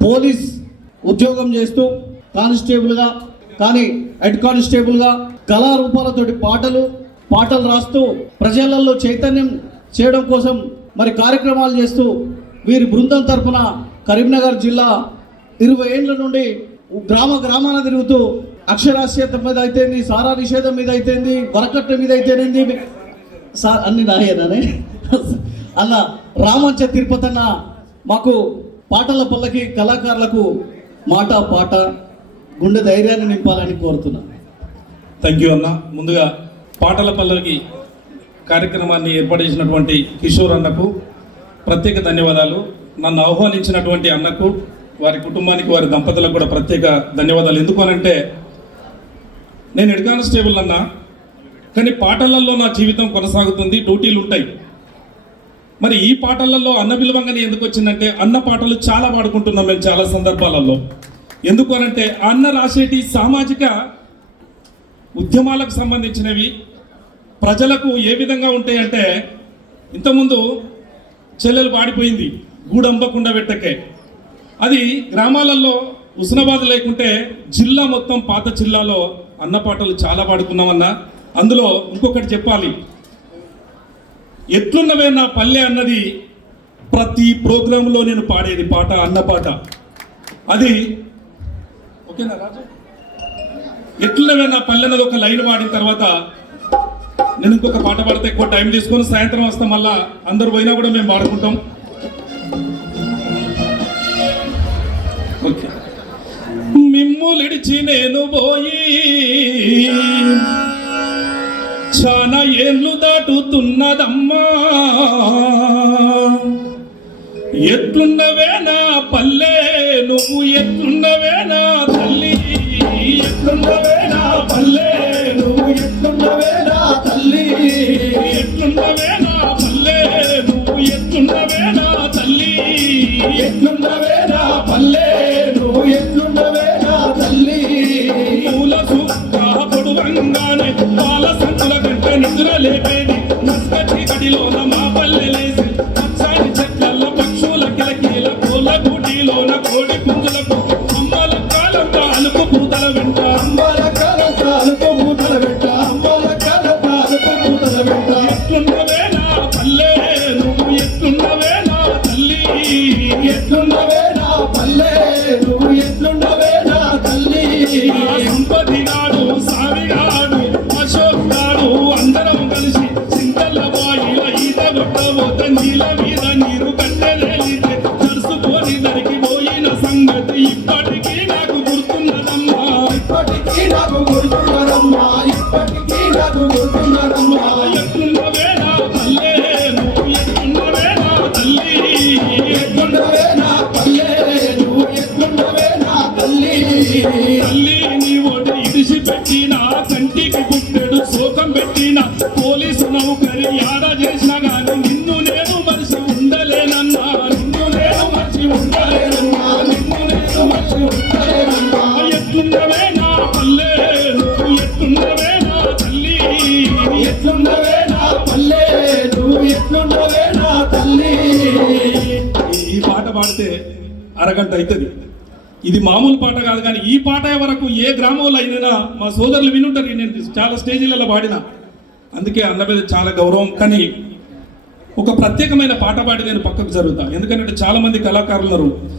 Police ఉద్యోగం చేస్తూ కానిస్టేబుల్గా కానీ హెడ్ కానిస్టేబుల్గా కళారూపాలతోటి పాటలు పాటలు రాస్తూ ప్రజలలో చైతన్యం చేయడం కోసం మరి కార్యక్రమాలు చేస్తూ వీరి బృందం తరపున కరీంనగర్ జిల్లా ఇరవై ఏండ్ల నుండి గ్రామ గ్రామాన తిరుగుతూ అక్షరాస్యత మీద అయితేంది సారా నిషేధం మీద అయితేంది వరకట్ల మీద అయితేనేంది సార్ అన్ని నాయననే అన్న రామంచ తిరుపతి అన్న మాకు పాటల పల్లకి కళాకారులకు మాట పాట గుండె ధైర్యాన్ని నింపాలని కోరుతున్నా. థ్యాంక్ యూ అన్న. ముందుగా పాటల పల్లకి కార్యక్రమాన్ని ఏర్పాటు చేసినటువంటి కిషోర్ అన్నకు ప్రత్యేక ధన్యవాదాలు. నన్ను ఆహ్వానించినటువంటి అన్నకు వారి కుటుంబానికి వారి దంపతులకు కూడా ప్రత్యేక ధన్యవాదాలు. ఎందుకు అనంటే నేను హెడ్ కానిస్టేబుల్ అన్న కానీ పాటలలో నా జీవితం కొనసాగుతుంది డ్యూటీలు ఉంటాయి మరి ఈ పాటలలో అన్న విలువంగానే ఎందుకు వచ్చిందంటే అన్న పాటలు చాలా పాడుకుంటున్నాం మేము చాలా సందర్భాలలో. ఎందుకు అనంటే ఆ అన్న రాసేటి సామాజిక ఉద్యమాలకు సంబంధించినవి ప్రజలకు ఏ విధంగా ఉంటాయంటే ఇంతకుముందు చెల్లెలు పాడిపోయింది గూడంబకుండా పెట్టకే అది గ్రామాలలో ఉస్నాబాద్ లేకుంటే జిల్లా మొత్తం పాత జిల్లాలో అన్న పాటలు చాలా పాడుకున్నామన్నా. అందులో ఇంకొకటి చెప్పాలి. ఎట్లున్నవే నా పల్లె అన్నది ప్రతి ప్రోగ్రాంలో నేను పాడేది పాట అన్న పాట. అది ఓకేనా రాజు? ఎట్లున్నవే నా పల్లె అన్నది ఒక లైన్ పాడిన తర్వాత నేను ఇంకొక పాట పాడితే ఎక్కువ టైం తీసుకొని సాయంత్రం వస్తాం మళ్ళా అందరు పోయినా కూడా మేము పాడుకుంటాం. ఓకే. మిమ్ములిడిచి నేను పోయి చాలా ఏళ్ళు దాటుతున్నదమ్మా. ఎట్లున్నవే నా పల్లె నువ్వు ఎట్లున్నవే నా తల్లి. ఎట్లున్నవే నా పల్లె నువ్వు ఎట్లున్నవే నా తల్లి. ఎట్లున్నవే నా పల్లె నువ్వు ఎట్లున్నవే నా తల్లి. ఎట్లున్నవే నా పల్లె పాల సంచుల కంటే నిద్ర లేపేది నస్క చీకటిలోన మా పల్లె లేసి పచ్చని చెట్లల్లో పక్షుల కిలకీల పూల గుడిలోన కోడి పుంజులకు అమ్మల కాలం అలుపు పూతల వెంట అమ్మల కాలం తాలూకు పూతల వెంట అమ్మల కాలం తాలూకు పూతల వెంట ఎట్లున్నవే నా పల్లె నువ్వు ఎట్లున్నవే నా తల్లి? ఎట్లున్నవే నా పల్లె నువ్వు ఎట్లున్నవే నా తల్లి? పల్లె నువ్వు ఎట్లున్నవే నా తల్లి? ఎట్లున్నవే నా పల్లె? నువ్వు ఎట్లున్నవే నా తల్లి? ఈ- పాట పాడితే అరగంట అవుతుంది ఇది మామూలు పాట కాదు కానీ ఈ పాట వరకు ఏ గ్రామంలో అయినా మా సోదరులు వినుంటారు. నేను చాలా స్టేజీలలో పాడిన. అందుకే అన్న మీద చాలా గౌరవం. కానీ ఒక ప్రత్యేకమైన పాట పాడి నేను పక్కకు జరుగుతా. ఎందుకంటే చాలా మంది కళాకారులు ఉన్నారు.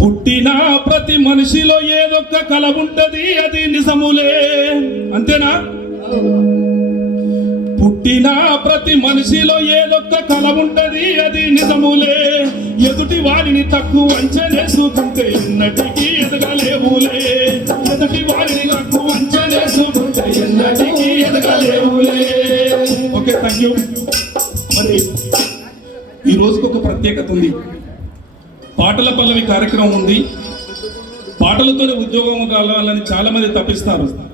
పుట్టిన ప్రతి మనిషిలో ఏదొక్క కళ ఉంటది అది నిజములే. అంతేనా? పుట్టిన ప్రతి మనిషిలో ఏదొక్క కళ ఉంటది అది నిజములే. ఎదుటి వారిని తక్కువ అంచనేసుకుంటే ఎన్నటికీ ఎదగలేవులే. ఎదుటి వారిని తక్కువ అంచనేసుకుంటే ఎన్నటికీ ఎదగలేవులే. ఓకే థ్యాంక్ యూ మరి ఈ రోజుకు ఒక ప్రత్యేకత ఉంది. పాటల పల్లవి కార్యక్రమం ఉంది. పాటలతోనే ఉద్యోగం కావాలని చాలామంది తప్పిస్తారు.